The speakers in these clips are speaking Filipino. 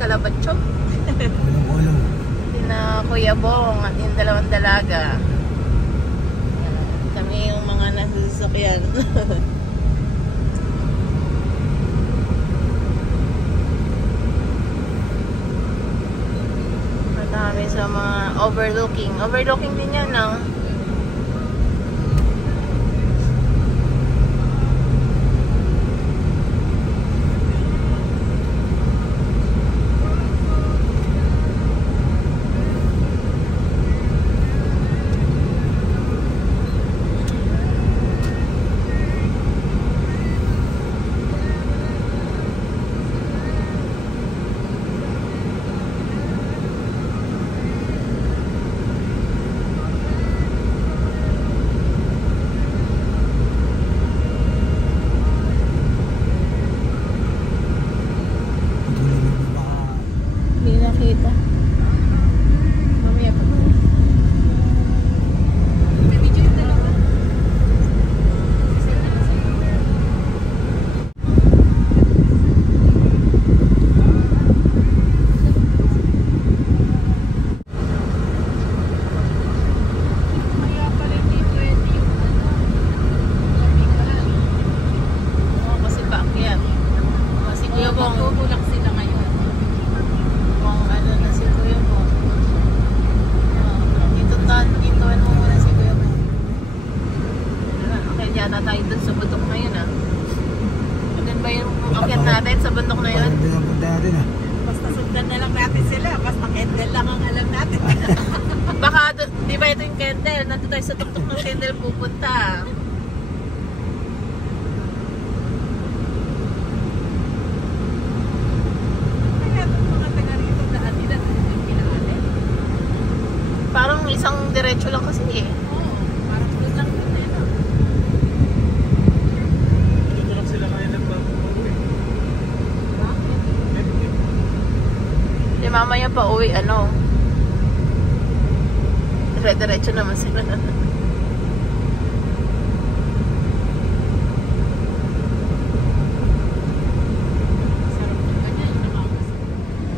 kalabatsyo. Na Kuya Bong at yung dalawang dalaga. Kami yung mga nasusakyan. Marami sa mga overlooking. Overlooking din yan, no? Isang diretso lang kasi eh. Oo, parang doon lang doon eh. Dito lang sila kaya nagpapauwi. Bakit? Di mamaya pa uwi, ano? Dire-diretso naman sila.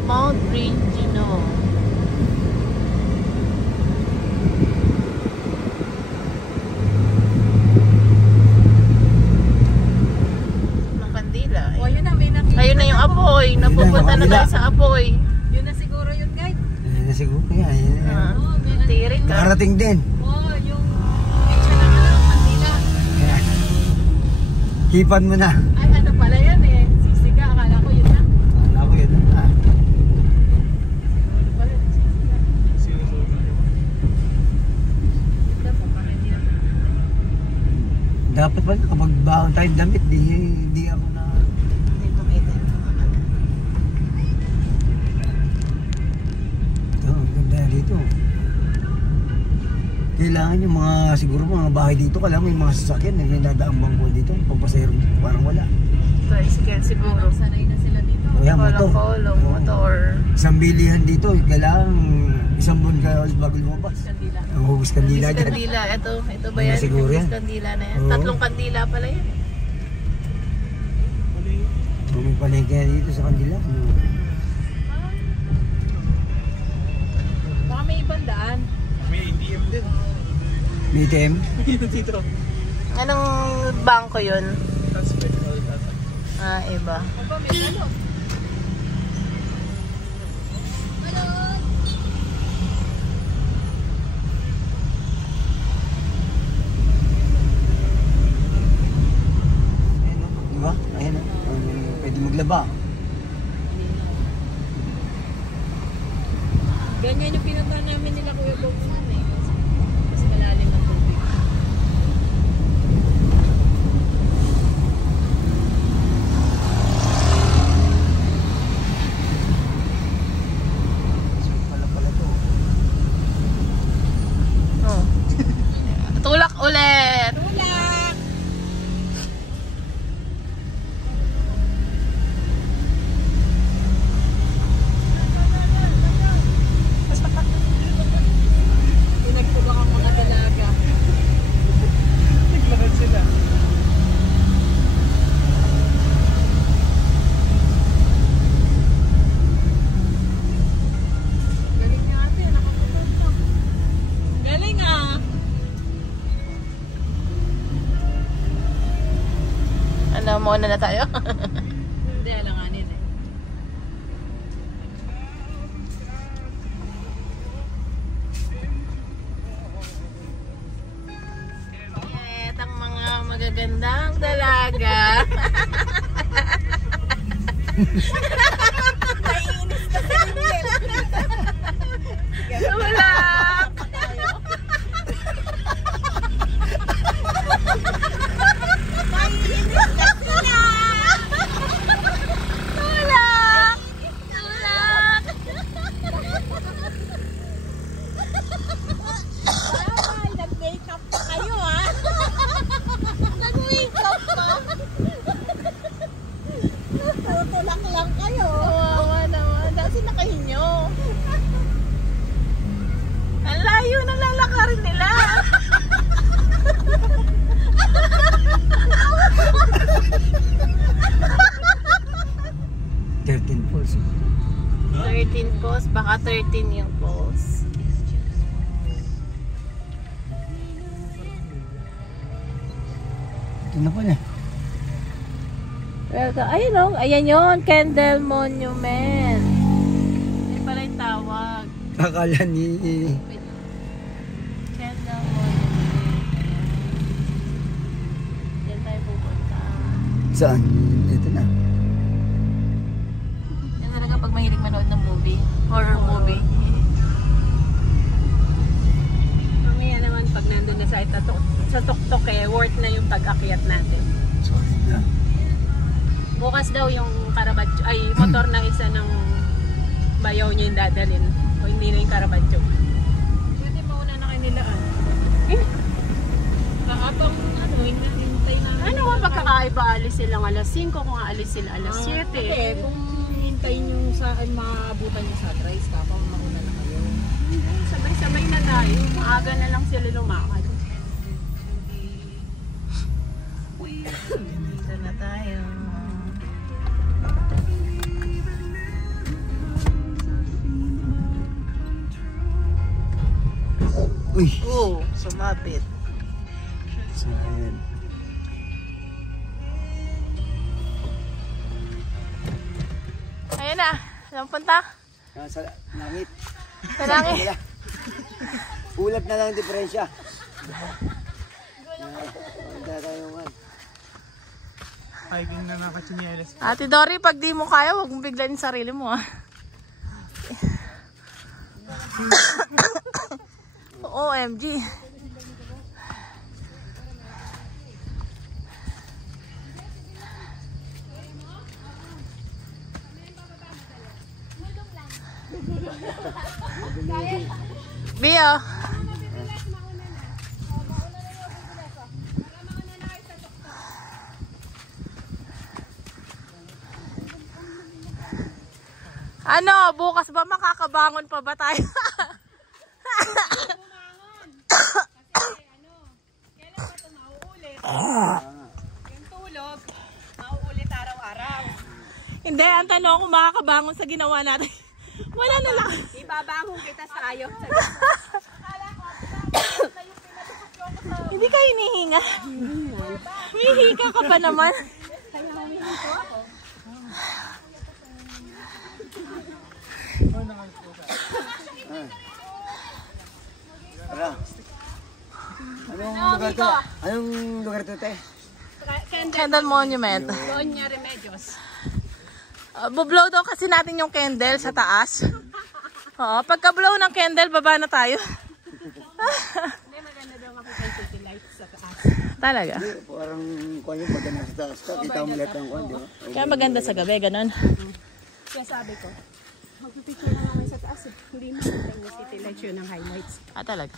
Mount Regino. Ayun na yung apoy. Napupunta na tayo sa apoy. Yun na siguro yun, guys. Ayun na siguro yan. Tirik ka. Nakarating din. Oo, yung picture ng Manila. Hipan mo na. Ay, ano pala yan eh. Sisiga, akala ko yun na. Akala ko yun na. Dapat pala kapag baon tayong damit, di ako na... Dito. Kailangan yung mga siguro mga bahay dito, kailangan may mga sasakyan may nadaang bangko dito, pampasahero parang wala. Tricycle siguro. Sanay na sila dito. Kaya motor. Motor. Isang bilihan dito, kailangan isang buwan ka bago lumabas. Kandila. Ang hubos kandila dyan. Kandila, ito ba yan? Siguro yan. Kandila na yan. Oo. Tatlong kandila pala yan. May palengke dito sa kandila. Baka may ibang daan. May ATM din. May ATM? Dito. Anong bangko yun? Transfer all data. Ah, iba. Aba, may ano? Diba? Ayan o. Pwede maglaba. Ganyan yung pinunta namin nila Kuya Bob noon eh. Mas malalim ang tubig. Pala to. Oh. Tulak ulit! Tulak! mauna na tayo. Hindi, alanganin eh. Yes, ang mga magagandang dalaga. Naiinis na si Miguel. Wala. Nag-makeup pa kayo ha? Nag-makeup pa? Tutulak lang kayo. Kawawa naman. Dasi na kayo nyo. Ang layo ng lalakarin nila. Falls. 13 post. Baka 13 yung post. Ito na pala. Welcome. Ayun o. Ayan yun. Candle Monument. Yan pala yung tawag. Akala ni... Candle Monument. Yan tayo pupunta. Saan? Ito na. Yan talaga pag mahilig manood ng movie. Horror movie. Mamaya naman pag nandun na sa tuktok eh, worth na yung pag-akyat natin. Sorry na. Bukas daw yung Caravaggio, ay motor na isa ng bayaw niya yung dadalhin. O hindi na yung Caravaggio. Pwede mauna na kayo nilaan. Habang hintay na. Ano ba pagkakaiba alis silang alas 5 kung aalis sila alas 7? Okay, kung hintayin yung saan maabutan yung sunrise, kapag mauna na kayo. Sabay-sabay na tayo. Maaga na lang sila lumakad. Dito na tayo. Uy! Oo, sumapit. Saan? Ayun na. Alam punta? Nasa langit. Sa langit. Wala. Ulap na lang ang diferensya. Hiking na nakachinelas. Ate Dory, pag di mo kaya, huwag mong biglan yung sarili mo ah. OMG. Bio. Ano, bukas ba makakabangon pa ba tayo? Kailan ba ito mauulit? Yung tulog, mauulit araw-araw. Hindi, ang tanong kung makakabangon sa ginawa natin. Wala na lang. Ibabangon kita sa ayo. Hindi ka hinihinga. Hihika ka pa naman. Tara. Anong lugar to? Anong lugar to, te? Candle Monument. Doon niya Remedios. Bublow daw kasi natin yung candle sa taas. Pagka-blow ng candle, baba na tayo. Hindi, maganda daw makita yung city lights sa taas. Talaga. Parang kuha yung pagka nasa taas ka. Kita mo lahat ng kuha, di ba? Kaya maganda sa gabi, ganun. Kaya sabi ko, magpipicture na naman sa taas. Hindi mo makita yung city lights yun ang highlights. Ah, talaga.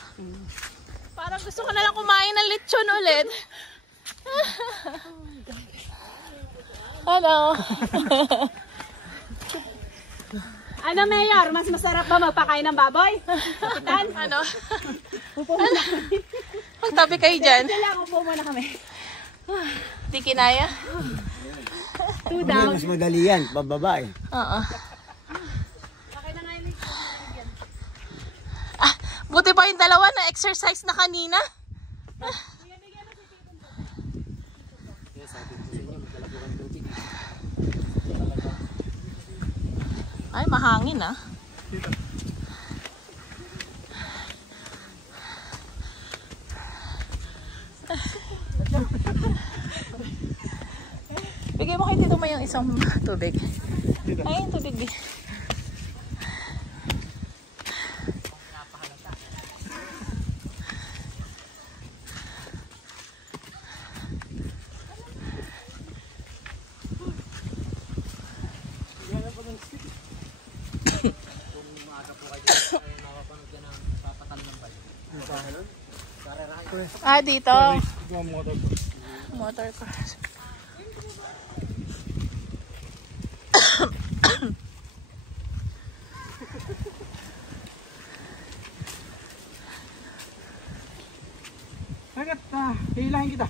Parang gusto ko na lang kumain ng lechon ulit. Hello. Ano, Mayor? Mas masarap ba magpakain ng baboy? Kapitan? Ano? Upo muna kami. Magtabi kayo dyan. Kailangan upo muna kami. Di kinaya? Two down. Mas madali yan. Bababa eh. Oo. Okay na nga yung Ah, buti pa yung dalawa na exercise na kanina. hangin ah. Bigay mo kay Tito May yung isang tubig. Ay, yung tubig di. Ah, dito. Motor cross. Bakit? Hihilahin kita.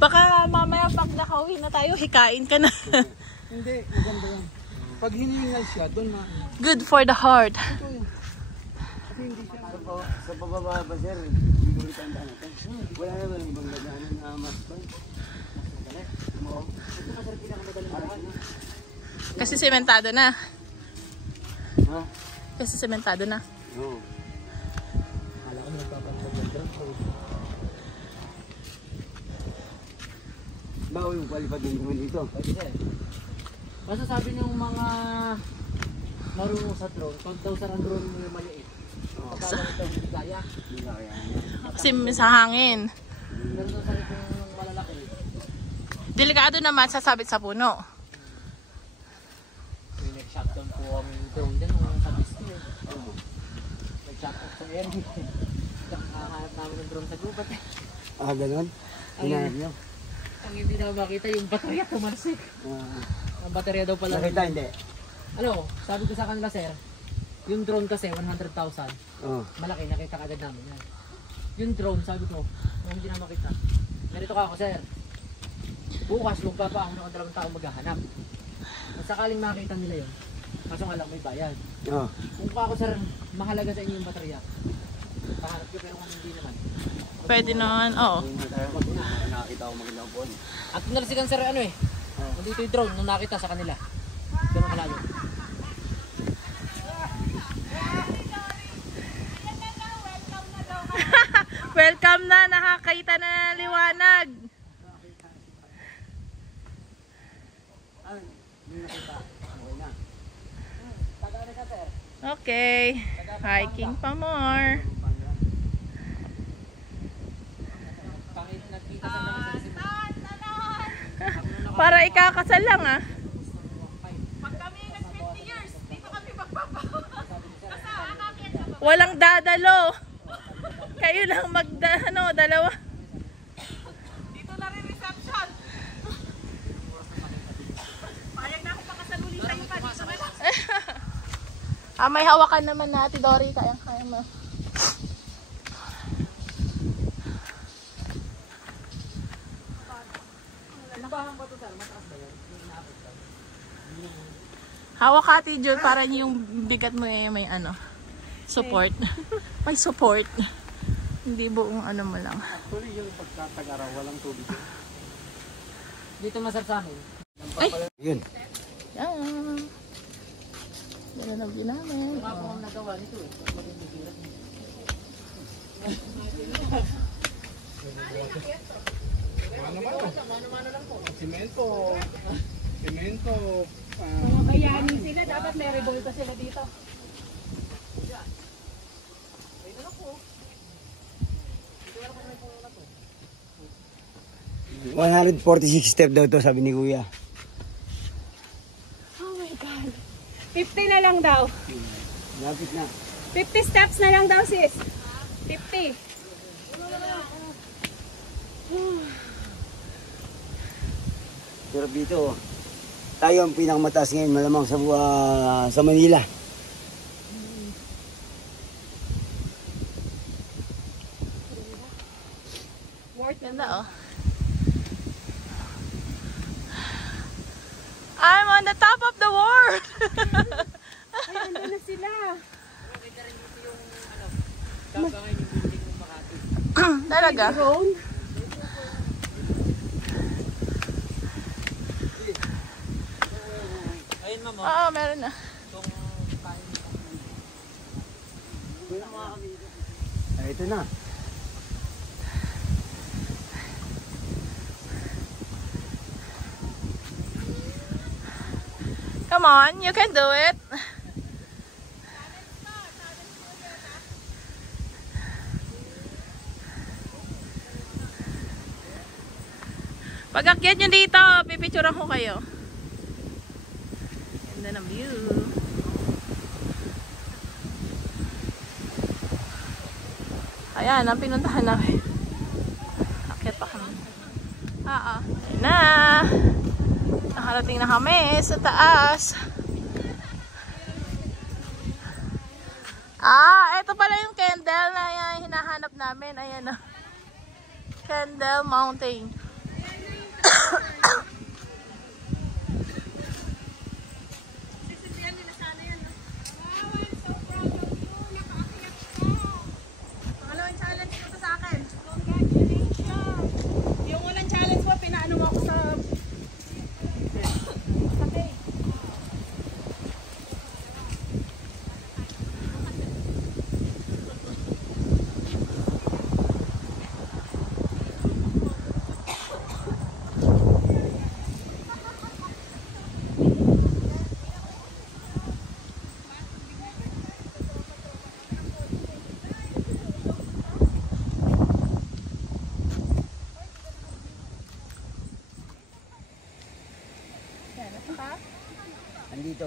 Baka mamaya pag nakauwi na tayo, hikain ka na. Hindi, maganda yan. Pag hinihingal siya, doon na. Good for the heart. Kasi hindi siya. Sa pababa ba sir? Hindi ulit ang daan natin. Wala naman ang ibang dadaanan na mas pa. Kasi sementado na. Ha? Kasi sementado na. Oo. Kala ko nagpapantag ng truck. Bago yung palipad ng kumin dito. Basta sabi niyong mga marunong sa drone, pag daw sa drone mo yung maliit. Kapag ito hindi kaya, Hindi na kaya. Kasi sa hangin. meron daw sa yung malalaki. Delikado naman sasabit sa puno. May nag-shotdown po ang drone dyan nung sa Disney. Nag-shotdown sa air. Nakahanap namin ng drone sa gubat. Ah, ganun? Hinahanap niyo? Ang hindi na makita yung baterya tumalsik. Ang baterya daw pala. Nakita hindi? Ano, sabi ko sa kanila sir, yung drone kasi 100,000. Oo. Malaki, nakita agad namin yan. Yung drone, sabi ko, kung hindi na makita. Ganito ka ako sir. Bukas, magpapaako na ang 2 taong maghahanap. At sakaling makita nila yun, kaso nga lang may bayad. Oo. Kung pa ako sir, mahalaga sa inyo yung baterya. Pahanap ko pero kung hindi naman. Pwede naman, oo. Nakakita ko magandang phone. At nalasigan sir ano eh. Nandito yung drone nung nakita sa kanila. Ganun kalayo. Welcome na, nakakita na ng liwanag. Okay, hiking pa more. Pangit nagkita sa namin sa Para ikakasal lang ah. Walang dadalo. Kayo lang dalawa. Dito na rin reception. Payag na ako pakasaluli sa'yo pa. Dito na lang. May hawakan naman na Ate Dory. Kaya mo. Hawak ka Ate Jun para yung bigat mo eh may ano. Support. May support. Hindi buong ano mo lang. Actually, yung pagkatag-araw, walang tubig. Dito masarap sa amin. Yun. Yan. Yan ang view namin. Ako ang nagawa nito eh. Mano-mano lang po. Simento. Bayanin sila. Dapat may revolta sila dito. 146 step daw to sabi ni Kuya. Oh my God. 50 na lang daw. Lapit na. 50 steps na lang daw sis. 50. Pero dito, tayo ang pinakamataas ngayon malamang sa Manila. Ganda oh. I'm on the top of the world! Ay, andun na sila. Maganda rin dito yung ano, gagawin yung building ng Makati. Talaga? Drone. Ayun ma'am, Oo, meron na. Ay, ito na. Come on, you can do it. Pag-akyat nyo dito, pipicturean ko kayo. Ganda ng view. Ayan, ang pinuntahan namin. Akyat pa kami. Ayan na. Nakarating na kami sa taas. Ito pala yung candle na hinahanap namin. Ayan na. Candle Mountain. Andito.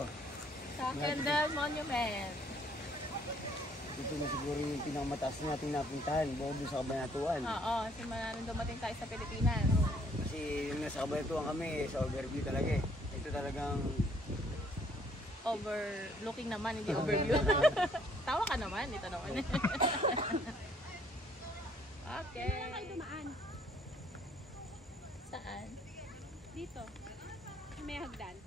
Sa Candle Monument. Ito na siguro yung pinakamataas nating napuntahan. Bukod doon sa Kabanatuan. Oo, simula nung dumating tayo sa Pilipinas. Kasi yung nasa Kabanatuan kami, sa overview talaga eh. Ito talagang... Overlooking naman, hindi overview. Tawa ka naman, ito naman. Okay. Saan kayo dumaan? Saan? Dito. May hagdan.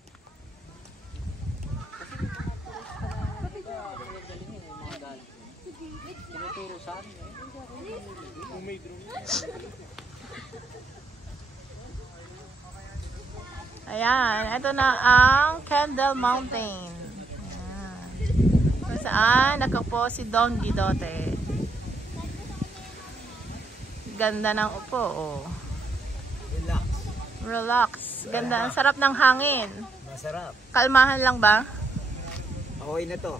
Tinuturo sa amin eh. Ayan, ito na ang Candle Mountain. Ayan. Kung saan nakapo si Don Guidote. Ganda ng upo, oh. Relax. Relax. Ganda, ang sarap ng hangin. Masarap. Kalmahan lang ba? Okay na to.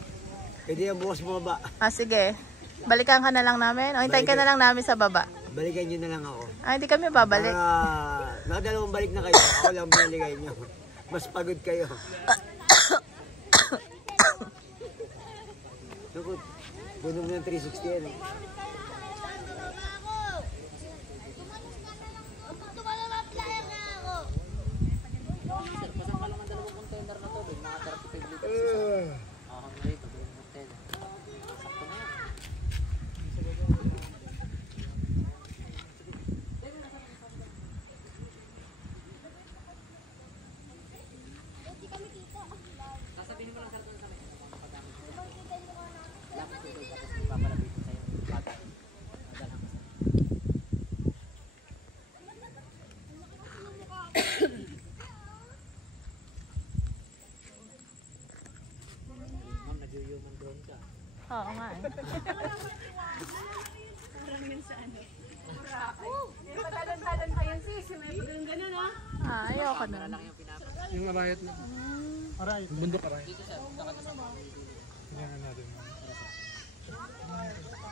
Pwede na bukas bumaba. Sige. Balikan ka na lang namin? O hintayin ka na lang namin sa baba? Balikan nyo na lang ako. Hindi kami babalik. Nakadalawang balik na kayo. Ako lang binaligay nyo. Mas pagod kayo. Naku, gunom ng 360 yan eh. Oo nga eh. Talon-talon pa yun sis. May pagano'n gano'n ha. Ayaw ka na. Yung arayat na. Arayat. Bundok arayat. Tingnan natin.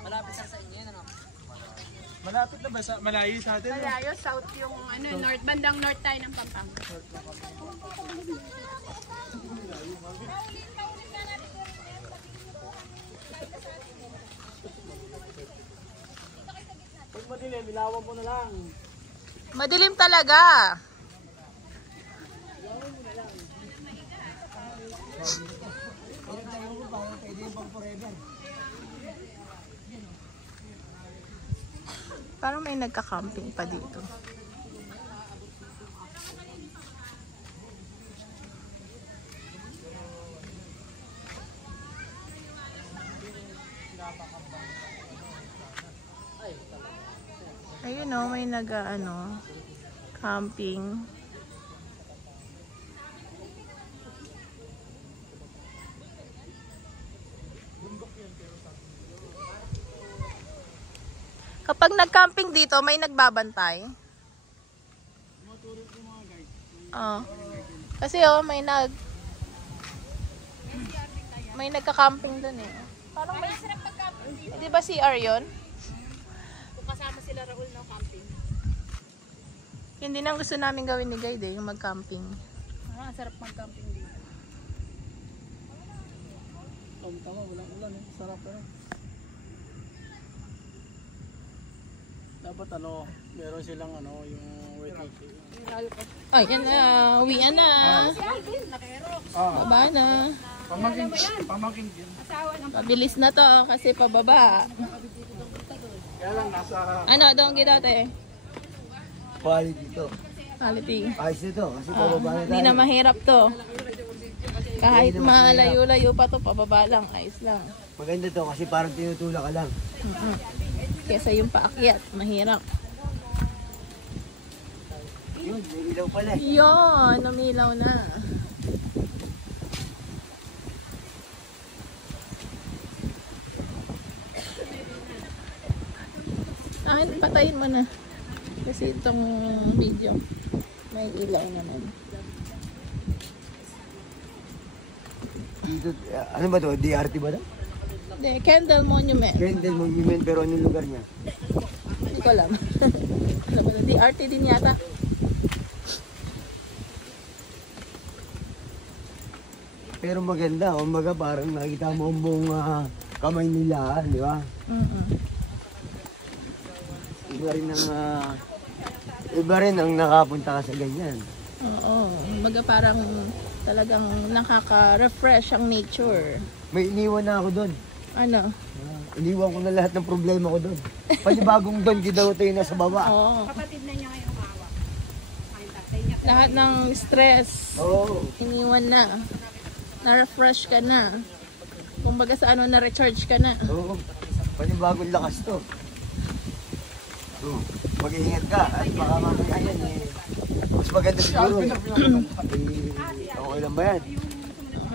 Malapit sa inyo yan ano? Malapit na ba? Malayo sa atin? Malayo, south yung north. Bandang north tayo ng Pampanga. Pag madilim, ilawan mo na lang. Madilim talaga. Parang may nagka-camping pa dito. Ayun o, may camping. Kapag nag-camping dito, may nagbabantay. Oh. Kasi may nagka-camping doon eh. Parang may di ba CR yun? Kung kasama sila Raul ng camping. Yun din ang gusto namin gawin ni Guide yung mag-camping. Sarap mag-camping dito. Tama, walang ulan eh. Sarap eh. Dapat meron silang yung waiting. Ay, yan na. Uwian na. Baba na. Pamangkin din. Mabilis na to kasi pababa. Kaya lang nasa... Ano, doon dati? Quality to. Quality. Ayos nito kasi pababa na Hindi na tayo. mahirap to. Kahit malayo-layo pa to, pababa lang. Ayos lang. Maganda to kasi parang tinutulak ka lang. Kesa yung paakyat, mahirap. Yun, may ilaw pala eh. Yun, umilaw na. Patayin mo na. Kasi itong video, may ilaw naman. Dito, ano ba to? DRT ba to? Hindi, Candle Monument. Candle Monument pero anong lugar niya? Hindi ko alam. Ano ba? DRT din yata. Pero maganda, umaga parang nakita mo ang buong kamay nila, di ba? Iba rin ang nakapunta ka sa ganyan. Oo, umaga parang talagang nakaka-refresh ang nature. May iniwan na ako doon. Ano? Iniwan ko na lahat ng problema ko doon. Panibagong doon, gidaw tayo na sa baba. Oo. Kapatid na niya ngayong hawak. Lahat ng stress, Oo. iniwan na. Na-refresh ka na. Kumbaga sa na-recharge ka na. Oo. Panibagong lakas to. Mag-iingat ka at baka mamaya yan mas maganda siguro. Okay lang ba yan?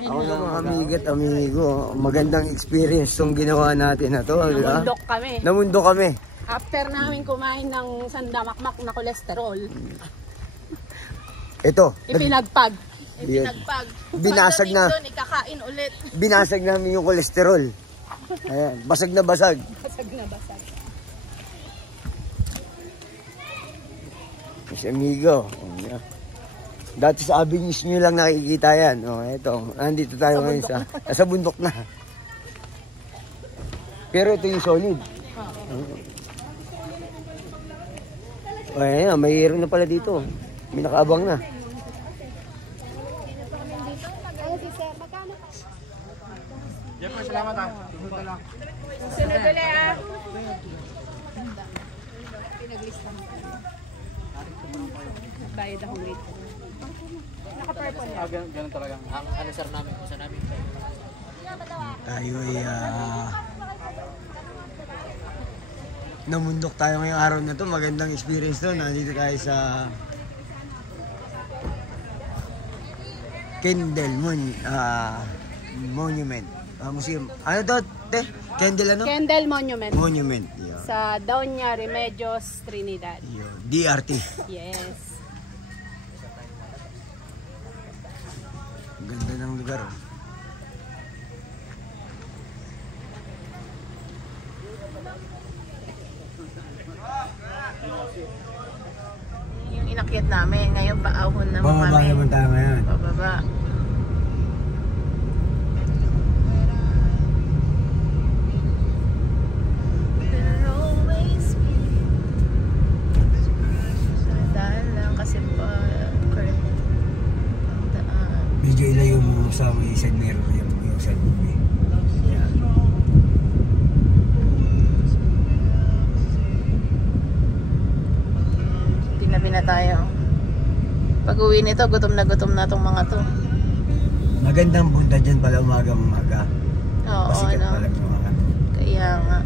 Ako na mga amigo. Magandang experience tong ginawa natin na to. Namundok kami. Namundok kami. After namin kumain ng sandamakmak na kolesterol, Ito. ipinagpag. Pinagpag. Binasag na. Doon, ikakain ulit. Binasag namin yung kolesterol. Ayan. Basag na basag. Basag na basag. Mas amigo. Dati sa Avenues nyo lang nakikita yan. Eto. Nandito tayo ngayon sa bundok na. Pero ito yung solid. Ayan, mayroon na pala dito. May nakaabang na. Jeff, salamat ha. Sumunod na lang. Sunod ulit ah. Bayad akong rate. Naka-purple yan. Ganun talaga. Ang ano sir namin, kusa namin. Tayo ay namundok tayo ngayong araw na to. Magandang experience to. Nandito tayo sa Candle Monument. Museum. Ano to? Te? Candle ano? Candle Monument. Monument. Yeah. Sa Doña Remedios, Trinidad. Yun. DRT. Yes. Ganda ng lugar. Yung inakyat namin, ngayon paahon naman Bababa kami. naman tayo ngayon. Pababa. Dahil lang kasi pa current ang daan. Medyo ilayo mo sa may side mirror yung side movie. Yeah. Tinabi na tayo. Pag uwi nito, gutom na tong mga to. Magandang punta dyan pala umaga. Oo, Pasikat ano. pala yung mga Kaya nga.